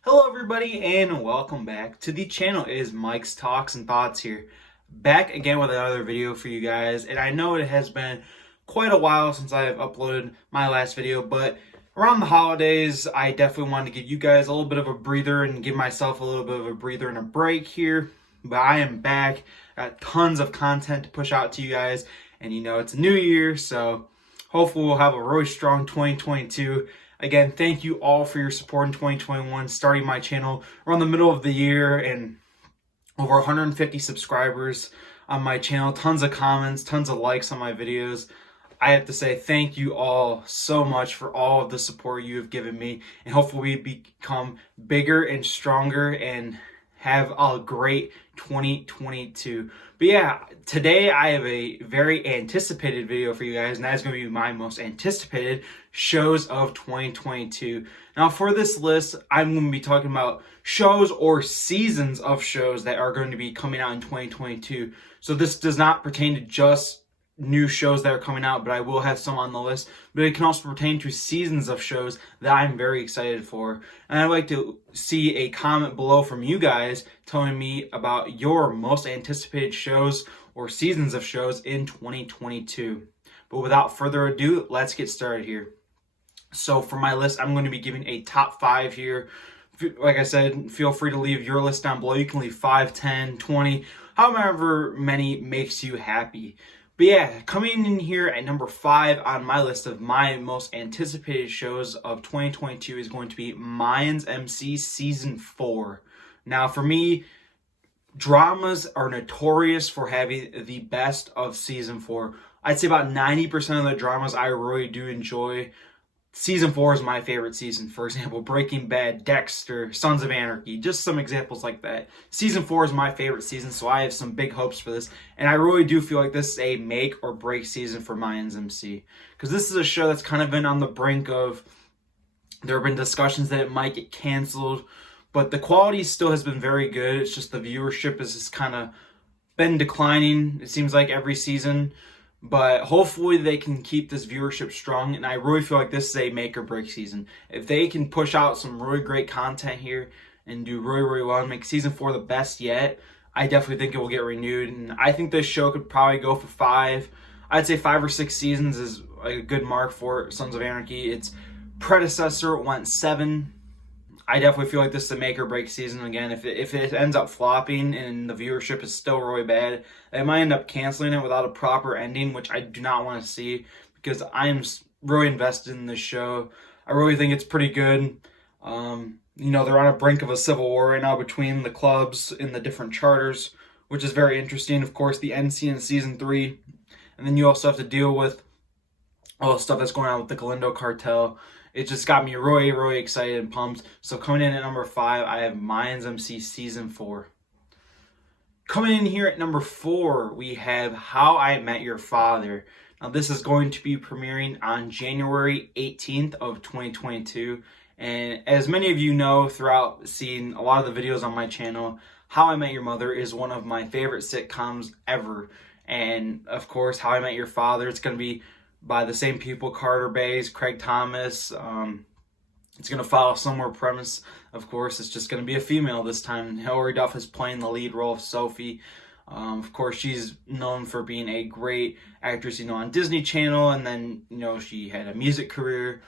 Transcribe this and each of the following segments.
Hello everybody and welcome back to the channel. It is Mike's Talks and Thoughts here. Back again with another video for you guys, and I know it has been quite a while since I have uploaded my last video, but around the holidays I definitely wanted to give you guys a little bit of a breather and give myself a little bit of a breather and a break here. But I am back, got tons of content to push out to you guys, and you know it's a new year, so hopefully we'll have a really strong 2022. Again, thank you all for your support in 2021, starting my channel around the middle of the year and over 150 subscribers on my channel, tons of comments, tons of likes on my videos. I have to say thank you all so much for all of the support you have given me, and hopefully we become bigger and stronger and have a great 2022. But yeah, today I have a very anticipated video for you guys, and that is going to be my most anticipated shows of 2022. Now for this list, I'm going to be talking about shows or seasons of shows that are going to be coming out in 2022. So this does not pertain to just new shows that are coming out, but I will have some on the list. But it can also pertain to seasons of shows that I'm very excited for. And I'd like to see a comment below from you guys telling me about your most anticipated shows or seasons of shows in 2022. But without further ado, let's get started here. So for my list, I'm going to be giving a top 5 here. Like I said, feel free to leave your list down below. You can leave 5, 10, 20, however many makes you happy. But yeah, coming in here at number 5 on my list of my most anticipated shows of 2022 is going to be Mayans MC Season 4. Now for me, dramas are notorious for having the best of Season 4. I'd say about 90% of the dramas I really do enjoy. Season 4 is my favorite season. For example, Breaking Bad, Dexter, Sons of Anarchy, just some examples like that. Season 4 is my favorite season, so I have some big hopes for this. And I really do feel like this is a make or break season for Mayans MC. Because this is a show that's kind of been on the brink of, there have been discussions that it might get canceled, but the quality still has been very good. It's just the viewership has just kind of been declining, it seems like, every season. But hopefully they can keep this viewership strong, and I really feel like this is a make or break season. If they can push out some really great content here and do really, really well and make Season 4 the best yet, I definitely think it will get renewed. And I think this show could probably go for 5. I'd say 5 or 6 seasons is a good mark for Sons of Anarchy. Its predecessor went 7. I definitely feel like this is a make or break season. Again, if it ends up flopping and the viewership is still really bad, they might end up canceling it without a proper ending, which I do not want to see because I'm really invested in this show. I really think it's pretty good. You know, they're on a brink of a civil war right now between the clubs in the different charters, which is very interesting. Of course, the end scene in Season 3. And then you also have to deal with all the stuff that's going on with the Galindo cartel. It just got me really, really excited and pumped. So coming in at number 5, I have Mayans MC Season 4. Coming in here at number 4, we have How I Met Your Father. Now this is going to be premiering on January 18th of 2022. And as many of you know throughout seeing a lot of the videos on my channel, How I Met Your Mother is one of my favorite sitcoms ever. And of course, How I Met Your Father, it's going to be by the same people, Carter Bays, Craig Thomas. It's going to follow a similar premise. Of course, it's just going to be a female this time. Hilary Duff is playing the lead role of Sophie. Of course, she's known for being a great actress, you know, on Disney Channel. And then, you know, she had a music career.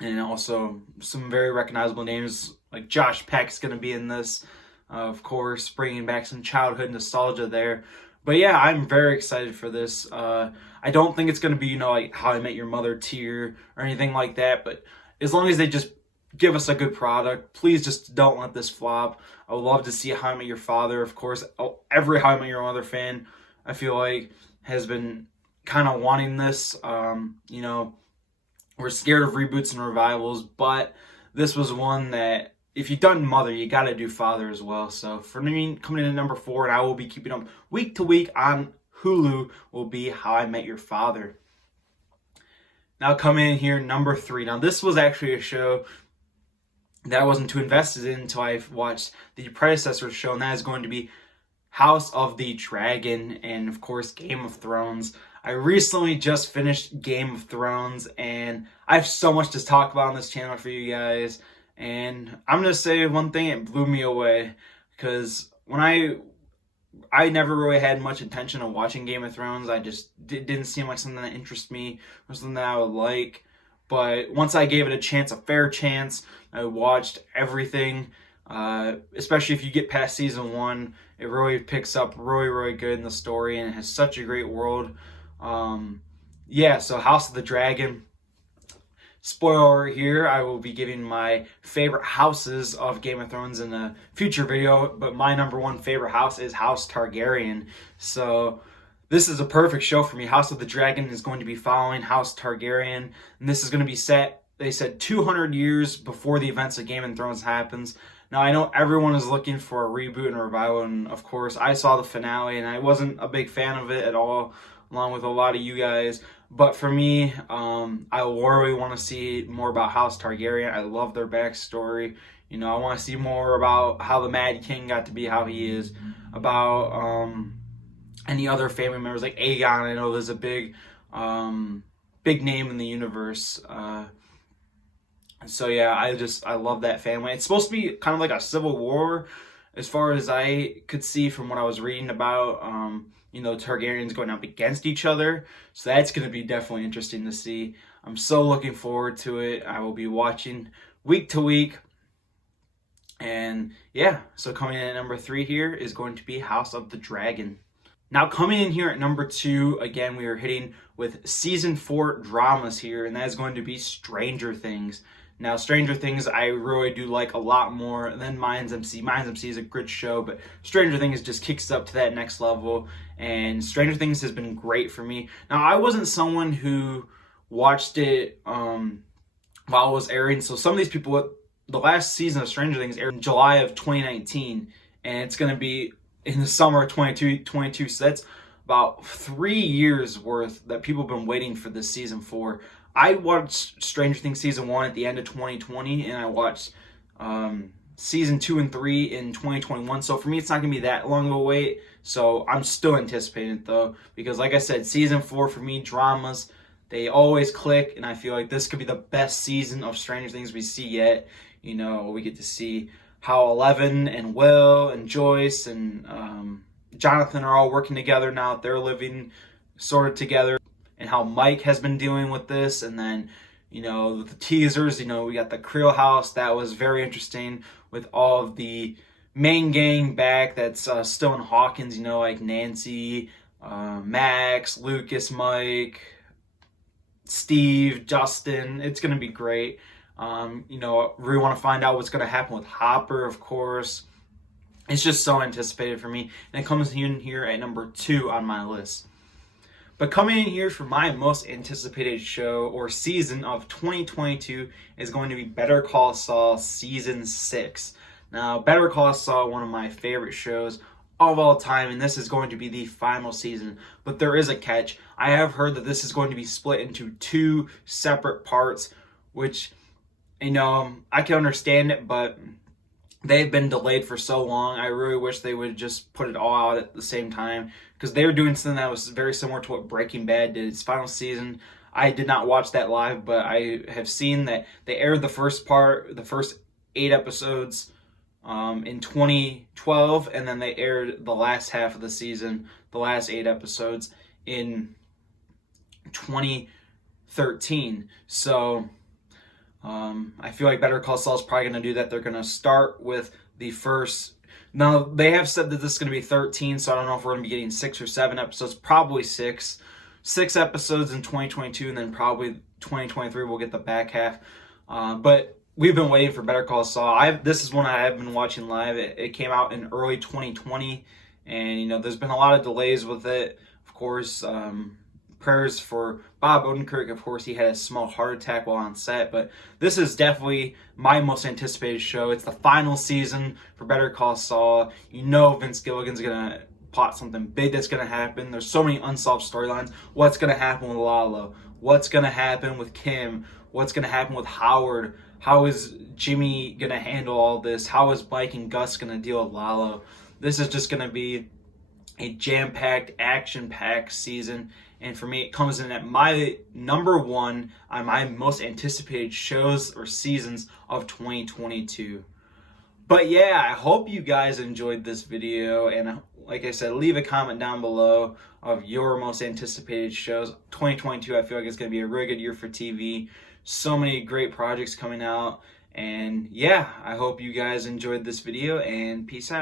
And also some very recognizable names like Josh Peck's going to be in this. Of course, bringing back some childhood nostalgia there. But yeah, I'm very excited for this. I don't think it's going to be, you know, like How I Met Your Mother tier or anything like that. But as long as they just give us a good product, please just don't let this flop. I would love to see How I Met Your Father. Of course, every How I Met Your Mother fan, I feel like, has been kind of wanting this. You know, we're scared of reboots and revivals, but this was one that, if you've done Mother, you got to do Father as well. So for me, coming in at number 4, and I will be keeping them week to week on Hulu, will be How I Met Your Father. Now coming in here, number 3. Now this was actually a show that I wasn't too invested in until I watched the predecessor show, and that is going to be House of the Dragon and, of course, Game of Thrones. I recently just finished Game of Thrones, and I have so much to talk about on this channel for you guys. And I'm gonna say one thing, it blew me away, because when I never really had much intention of watching Game of Thrones. I just didn't seem like something that interests me or something that I would like. But once I gave it a chance, a fair chance, I watched everything. Especially if you get past season 1, it really picks up really good in the story, and it has such a great world. Yeah, so House of the Dragon. Spoiler here, I will be giving my favorite houses of Game of Thrones in a future video, but my number one favorite house is House Targaryen. So this is a perfect show for me. House of the Dragon is going to be following House Targaryen, and this is going to be set, they said, 200 years before the events of Game of Thrones happens. Now, I know everyone is looking for a reboot and a revival, and of course, I saw the finale, and I wasn't a big fan of it at all, along with a lot of you guys. But for me, I really want to see more about House Targaryen. I love their backstory. You know, I want to see more about how the Mad King got to be how he is, about any other family members like Aegon. I know there's a big name in the universe. So yeah, I love that family. It's supposed to be kind of like a civil war, as far as I could see from what I was reading about. You know, Targaryens going up against each other. So that's going to be definitely interesting to see. I'm so looking forward to it. I will be watching week to week. And yeah, so coming in at number 3 here is going to be House of the Dragon. Now coming in here at number 2, again, we are hitting with season 4 dramas here, and that is going to be Stranger Things. Now, Stranger Things, I really do like a lot more than Mayans MC. Mayans MC is a good show, but Stranger Things just kicks it up to that next level, and Stranger Things has been great for me. Now, I wasn't someone who watched it while it was airing, so some of these people, the last season of Stranger Things aired in July of 2019, and it's going to be in the summer of 2022, so that's about 3 years worth that people have been waiting for this season 4. I watched Stranger Things season 1 at the end of 2020, and I watched season 2 and 3 in 2021. So for me, it's not going to be that long of a wait. So I'm still anticipating it, though, because like I said, season 4 for me, dramas, they always click, and I feel like this could be the best season of Stranger Things we see yet. You know, we get to see how Eleven and Will and Joyce and Jonathan are all working together now that they're living sort of together, and how Mike has been dealing with this. And then, you know, the teasers, you know, we got the Creel house. That was very interesting with all of the main gang back that's still in Hawkins, you know, like Nancy, Max, Lucas, Mike, Steve, Justin. It's going to be great. You know, really want to find out what's going to happen with Hopper, of course. It's just so anticipated for me. And it comes in here at number 2 on my list. But coming in here for my most anticipated show or season of 2022 is going to be Better Call Saul Season 6. Now, Better Call Saul, one of my favorite shows of all time, and this is going to be the final season. But there is a catch. I have heard that this is going to be split into 2 separate parts, which, you know, I can understand it, but they've been delayed for so long. I really wish they would just put it all out at the same time, because they were doing something that was very similar to what Breaking Bad did its final season. I did not watch that live, but I have seen that they aired the first 8 episodes in 2012, and then they aired the last half of the season, the last 8 episodes, in 2013. So I feel like Better Call Saul is probably going to do that. They're going to start with the first. Now, they have said that this is going to be 13, so I don't know if we're going to be getting 6 or 7 episodes. Probably 6. 6 episodes in 2022, and then probably 2023 we'll get the back half. But we've been waiting for Better Call Saul. This is one I have been watching live. It came out in early 2020, and, you know, there's been a lot of delays with it. Of course, prayers for Bob Odenkirk. Of course, he had a small heart attack while on set, but this is definitely my most anticipated show. It's the final season for Better Call Saul. You know Vince Gilligan's going to plot something big that's going to happen. There's so many unsolved storylines. What's going to happen with Lalo? What's going to happen with Kim? What's going to happen with Howard? How is Jimmy going to handle all this? How is Mike and Gus going to deal with Lalo? This is just going to be a jam-packed, action-packed season, And for me, it comes in at my number one on my most anticipated shows or seasons of 2022. But yeah, I hope you guys enjoyed this video, and like I said, leave a comment down below of your most anticipated shows. 2022, I feel like it's going to be a really good year for TV. So many great projects coming out, and yeah, I hope you guys enjoyed this video, and peace out.